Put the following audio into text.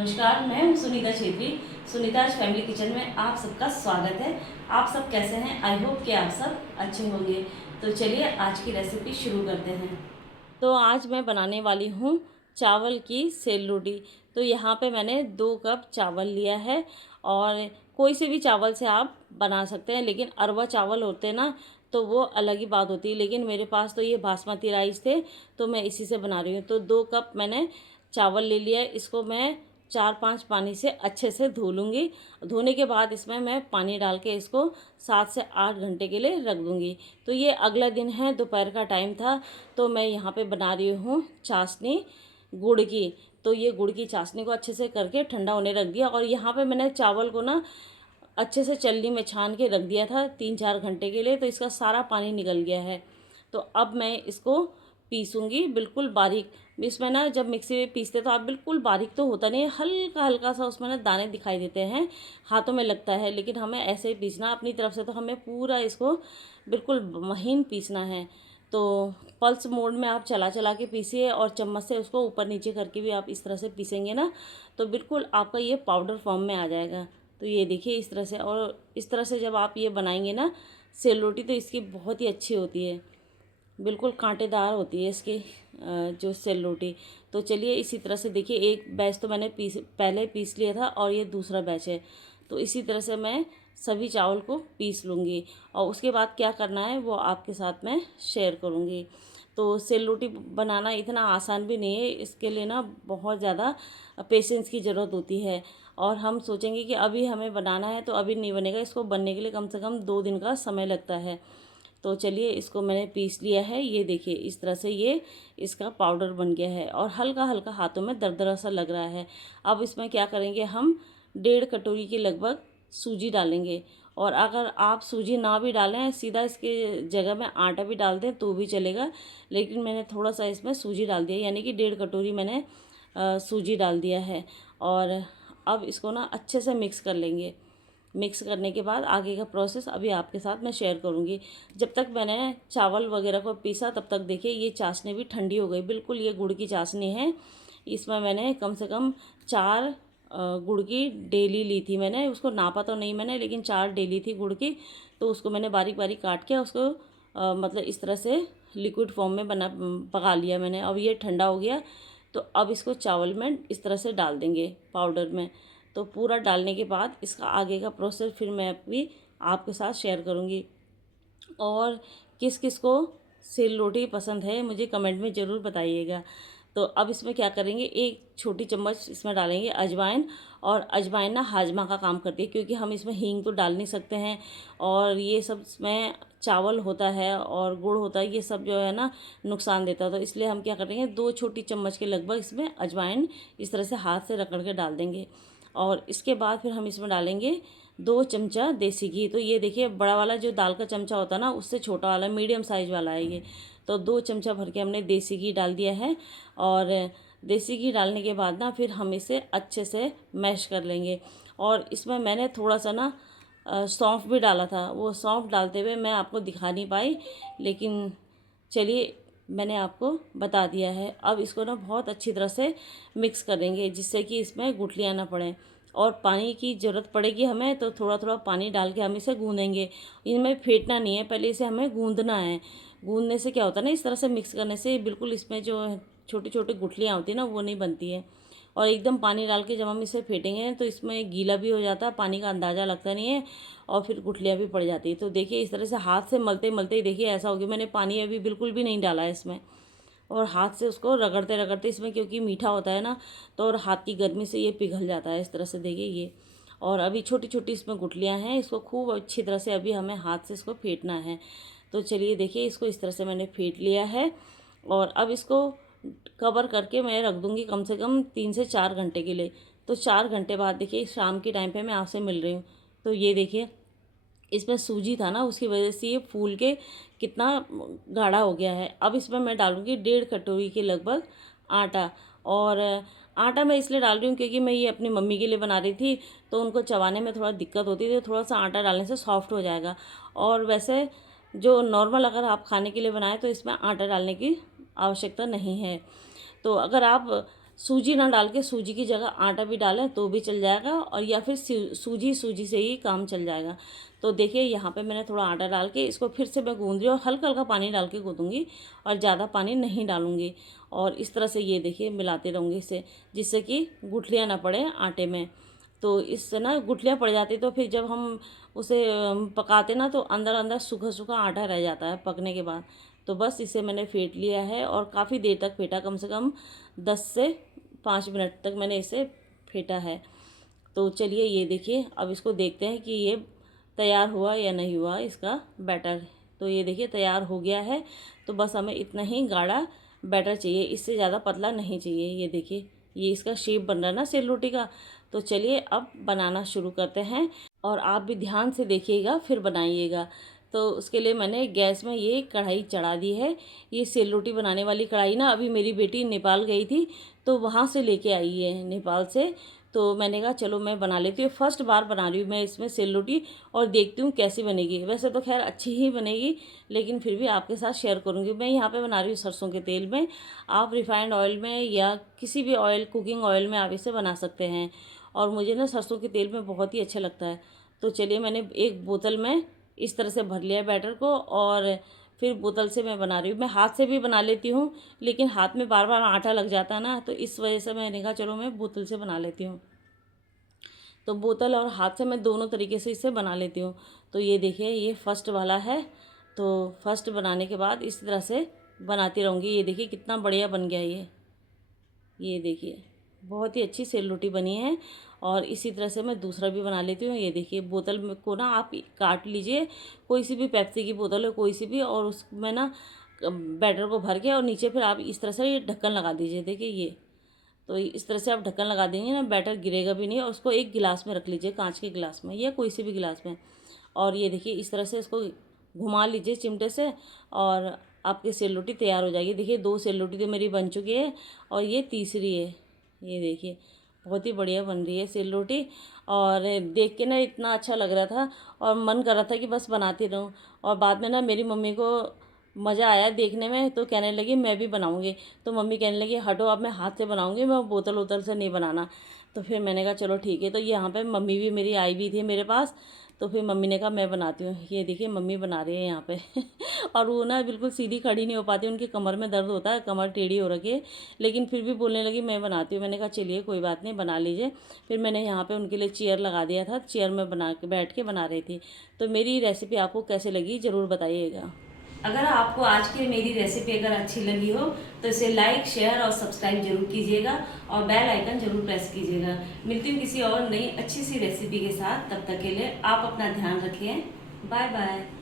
नमस्कार, मैं हूँ सुनीता छेत्री। सुनीताज फैमिली किचन में आप सबका स्वागत है। आप सब कैसे हैं? आई होप कि आप सब अच्छे होंगे। तो चलिए आज की रेसिपी शुरू करते हैं। तो आज मैं बनाने वाली हूँ चावल की सेल रोटी। तो यहाँ पे मैंने 2 कप चावल लिया है और कोई से भी चावल से आप बना सकते हैं, लेकिन अरवा चावल होते हैं ना, तो वो अलग ही बात होती है। लेकिन मेरे पास तो ये बासमती राइस थे, तो मैं इसी से बना रही हूँ। तो 2 कप मैंने चावल ले लिया है। इसको मैं 4-5 पानी से अच्छे से धो लूँगी। धोने के बाद इसमें मैं पानी डाल के इसको 7 से 8 घंटे के लिए रख दूँगी। तो ये अगला दिन है, दोपहर का टाइम था, तो मैं यहाँ पे बना रही हूँ चाशनी गुड़ की। तो ये गुड़ की चाशनी को अच्छे से करके ठंडा होने रख दिया। और यहाँ पे मैंने चावल को ना अच्छे से चलनी में छान के रख दिया था 3-4 घंटे के लिए, तो इसका सारा पानी निकल गया है। तो अब मैं इसको पीसूँगी बिल्कुल बारीक। इसमें ना जब मिक्सी में पीसते तो आप बिल्कुल बारीक तो होता नहीं है, हल्का हल्का सा उसमें ना दाने दिखाई देते हैं, हाथों में लगता है, लेकिन हमें ऐसे ही पीसना अपनी तरफ से। तो हमें पूरा इसको बिल्कुल महीन पीसना है। तो पल्स मोड में आप चला चला के पीसिए और चम्मच से उसको ऊपर नीचे करके भी आप इस तरह से पीसेंगे ना, तो बिल्कुल आपका ये पाउडर फॉर्म में आ जाएगा। तो ये देखिए इस तरह से। और इस तरह से जब आप ये बनाएंगे ना सेल रोटी, तो इसकी बहुत ही अच्छी होती है, बिल्कुल कांटेदार होती है इसकी जो सेल रोटी। तो चलिए इसी तरह से देखिए, एक बैच तो मैंने पहले पीस लिया था और ये दूसरा बैच है। तो इसी तरह से मैं सभी चावल को पीस लूँगी और उसके बाद क्या करना है वो आपके साथ मैं शेयर करूँगी। तो सेल रोटी बनाना इतना आसान भी नहीं है, इसके लिए ना बहुत ज़्यादा पेशेंस की ज़रूरत होती है। और हम सोचेंगे कि अभी हमें बनाना है तो अभी नहीं बनेगा, इसको बनने के लिए कम से कम 2 दिन का समय लगता है। तो चलिए इसको मैंने पीस लिया है। ये देखिए इस तरह से ये इसका पाउडर बन गया है और हल्का हल्का हाथों में दरदरा सा लग रहा है। अब इसमें क्या करेंगे, हम 1.5 कटोरी के लगभग सूजी डालेंगे। और अगर आप सूजी ना भी डालें, सीधा इसके जगह में आटा भी डाल दें तो भी चलेगा, लेकिन मैंने थोड़ा सा इसमें सूजी डाल दिया, यानी कि 1.5 कटोरी मैंने सूजी डाल दिया है। और अब इसको ना अच्छे से मिक्स कर लेंगे। मिक्स करने के बाद आगे का प्रोसेस अभी आपके साथ मैं शेयर करूंगी। जब तक मैंने चावल वगैरह को पीसा, तब तक देखिए ये चाशनी भी ठंडी हो गई। बिल्कुल ये गुड़ की चाशनी है। इसमें मैंने कम से कम 4 गुड़ की डेली ली थी। मैंने उसको नापा तो नहीं मैंने, लेकिन 4 डेली थी गुड़ की। तो उसको मैंने बारीक बारीक काट के उसको मतलब इस तरह से लिक्विड फॉर्म में पका लिया मैंने। अब ये ठंडा हो गया, तो अब इसको चावल में इस तरह से डाल देंगे पाउडर में। तो पूरा डालने के बाद इसका आगे का प्रोसेस फिर मैं अभी आपके साथ शेयर करूँगी। और किस किस को सेल रोटी पसंद है मुझे कमेंट में ज़रूर बताइएगा। तो अब इसमें क्या करेंगे, 1 छोटी चम्मच इसमें डालेंगे अजवाइन। और अजवाइन ना हाजमा का काम करती है, क्योंकि हम इसमें हींग तो डाल नहीं सकते हैं, और ये सब इसमें चावल होता है और गुड़ होता है, ये सब जो है ना नुकसान देता है। तो इसलिए हम क्या करेंगे, 2 छोटी चम्मच के लगभग इसमें अजवाइन इस तरह से हाथ से रगड़ के डाल देंगे। और इसके बाद फिर हम इसमें डालेंगे 2 चमचा देसी घी। तो ये देखिए बड़ा वाला जो दाल का चमचा होता है ना, उससे छोटा वाला मीडियम साइज़ वाला है ये। तो 2 चमचा भर के हमने देसी घी डाल दिया है। और देसी घी डालने के बाद ना फिर हम इसे अच्छे से मैश कर लेंगे। और इसमें मैंने थोड़ा सा ना सौंफ भी डाला था। वो सौंफ डालते हुए मैं आपको दिखा नहीं पाई, लेकिन चलिए मैंने आपको बता दिया है। अब इसको ना बहुत अच्छी तरह से मिक्स करेंगे, जिससे कि इसमें गुठलियाँ ना पड़ें। और पानी की ज़रूरत पड़ेगी हमें, तो थोड़ा थोड़ा पानी डाल के हम इसे गूँधेंगे। इनमें फेंटना नहीं है, पहले इसे हमें गूँधना है। गूँधने से क्या होता है ना, इस तरह से मिक्स करने से बिल्कुल इसमें जो छोटी छोटी गुठलियाँ होती हैं ना, वो नहीं बनती है। और एकदम पानी डाल के जब हम इसे फेंटेंगे तो इसमें गीला भी हो जाता है, पानी का अंदाज़ा लगता नहीं है, और फिर गुठलियाँ भी पड़ जाती है। तो देखिए इस तरह से हाथ से मलते मलते ही देखिए ऐसा हो गया। मैंने पानी अभी बिल्कुल भी नहीं डाला है इसमें, और हाथ से उसको रगड़ते रगड़ते, इसमें क्योंकि मीठा होता है ना, तो और हाथ की गर्मी से ये पिघल जाता है इस तरह से देखिए ये। और अभी छोटी छोटी इसमें गुठलियाँ हैं, इसको खूब अच्छी तरह से अभी हमें हाथ से इसको फेंटना है। तो चलिए देखिए इसको इस तरह से मैंने फेंट लिया है। और अब इसको कवर करके मैं रख दूँगी कम से कम 3 से 4 घंटे के लिए। तो 4 घंटे बाद देखिए शाम के टाइम पे मैं आपसे मिल रही हूँ। तो ये देखिए इसमें सूजी था ना, उसकी वजह से ये फूल के कितना गाढ़ा हो गया है। अब इसमें मैं डालूँगी 1.5 कटोरी के लगभग आटा। और आटा मैं इसलिए डाल रही हूँ क्योंकि मैं ये अपनी मम्मी के लिए बना रही थी, तो उनको चबाने में थोड़ा दिक्कत होती थी, तो थोड़ा सा आटा डालने से सॉफ्ट हो जाएगा। और वैसे जो नॉर्मल अगर आप खाने के लिए बनाएं तो इसमें आटा डालने की आवश्यकता नहीं है। तो अगर आप सूजी ना डाल के सूजी की जगह आटा भी डालें तो भी चल जाएगा, और या फिर सूजी से ही काम चल जाएगा। तो देखिए यहाँ पे मैंने थोड़ा आटा डाल के इसको फिर से मैं गूंद रही हूँ, और हल्का हल्का पानी डाल के गूंदूँगी और ज़्यादा पानी नहीं डालूँगी। और इस तरह से ये देखिए मिलाते रहूँगी इसे, जिससे कि गुठलियाँ ना पड़े आटे में। तो इससे ना गुठलियाँ पड़ जाती तो फिर जब हम उसे पकाते ना तो अंदर अंदर सूखा सूखा आटा रह जाता है पकने के बाद। तो बस इसे मैंने फेंट लिया है, और काफ़ी देर तक फेंटा, कम से कम 10 से 5 मिनट तक मैंने इसे फेंटा है। तो चलिए ये देखिए, अब इसको देखते हैं कि ये तैयार हुआ या नहीं हुआ इसका बैटर। तो ये देखिए तैयार हो गया है। तो बस हमें इतना ही गाढ़ा बैटर चाहिए, इससे ज़्यादा पतला नहीं चाहिए। ये देखिए ये इसका शेप बन रहा है ना सिल रोटी का। तो चलिए अब बनाना शुरू करते हैं, और आप भी ध्यान से देखिएगा फिर बनाइएगा। तो उसके लिए मैंने गैस में ये कढ़ाई चढ़ा दी है। ये सिल रोटी बनाने वाली कढ़ाई ना अभी मेरी बेटी नेपाल गई थी तो वहाँ से लेके आई है नेपाल से। तो मैंने कहा चलो मैं बना लेती हूँ, फर्स्ट बार बना रही हूँ मैं इसमें सिल रोटी, और देखती हूँ कैसी बनेगी। वैसे तो खैर अच्छी ही बनेगी, लेकिन फिर भी आपके साथ शेयर करूँगी। मैं यहाँ पे बना रही हूँ सरसों के तेल में, आप रिफाइंड ऑयल में या किसी भी ऑयल, कुकिंग ऑयल में आप इसे बना सकते हैं। और मुझे ना सरसों के तेल में बहुत ही अच्छा लगता है। तो चलिए मैंने एक बोतल में इस तरह से भर लिया बैटर को, और फिर बोतल से मैं बना रही हूँ। मैं हाथ से भी बना लेती हूँ, लेकिन हाथ में बार बार आटा लग जाता है ना, तो इस वजह से मैंने कहा चलो मैं बोतल से बना लेती हूँ। तो बोतल और हाथ से मैं दोनों तरीके से इसे बना लेती हूँ। तो ये देखिए ये फर्स्ट वाला है। तो फर्स्ट बनाने के बाद इस तरह से बनाती रहूँगी। ये देखिए कितना बढ़िया बन गया ये देखिए बहुत ही अच्छी सेल रोटी बनी है। और इसी तरह से मैं दूसरा भी बना लेती हूँ। ये देखिए बोतल में को ना आप काट लीजिए, कोई सी भी पेप्सी की बोतल है कोई सी भी, और उसमें ना बैटर को भर के और नीचे फिर आप इस तरह से ये ढक्कन लगा दीजिए। देखिए ये, तो इस तरह से आप ढक्कन लगा देंगे ना, बैटर गिरेगा भी नहीं। और उसको एक गिलास में रख लीजिए, कांच के गिलास में या कोई सी भी गिलास में। और ये देखिए इस तरह से इसको घुमा लीजिए चिमटे से, और आपकी सेल रोटी तैयार हो जाएगी। देखिए 2 सेल रोटी तो मेरी बन चुकी है, और ये तीसरी है। ये देखिए बहुत ही बढ़िया बन रही है सेल रोटी, और देख के ना इतना अच्छा लग रहा था और मन कर रहा था कि बस बनाती रहूं। और बाद में ना मेरी मम्मी को मज़ा आया देखने में, तो कहने लगी मैं भी बनाऊंगी। तो मम्मी कहने लगी हटो अब मैं हाथ से बनाऊंगी, मैं बोतल वोतल से नहीं बनाना। तो फिर मैंने कहा चलो ठीक है। तो यहाँ पे मम्मी भी मेरी आई भी थी मेरे पास, तो फिर मम्मी ने कहा मैं बनाती हूँ। ये देखिए मम्मी बना रही है यहाँ पे और वो ना बिल्कुल सीधी खड़ी नहीं हो पाती, उनकी कमर में दर्द होता है, कमर टेढ़ी हो रखी है, लेकिन फिर भी बोलने लगी मैं बनाती हूँ। मैंने कहा चलिए कोई बात नहीं बना लीजिए। फिर मैंने यहाँ पे उनके लिए चेयर लगा दिया था, चेयर में बना के बैठ के बना रही थी। तो मेरी रेसिपी आपको कैसे लगी ज़रूर बताइएगा। अगर आपको आज की मेरी रेसिपी अगर अच्छी लगी हो तो इसे लाइक, शेयर और सब्सक्राइब जरूर कीजिएगा, और बेल आइकन जरूर प्रेस कीजिएगा। मिलती हूँ किसी और नई अच्छी सी रेसिपी के साथ, तब तक के लिए आप अपना ध्यान रखिए। Bye bye.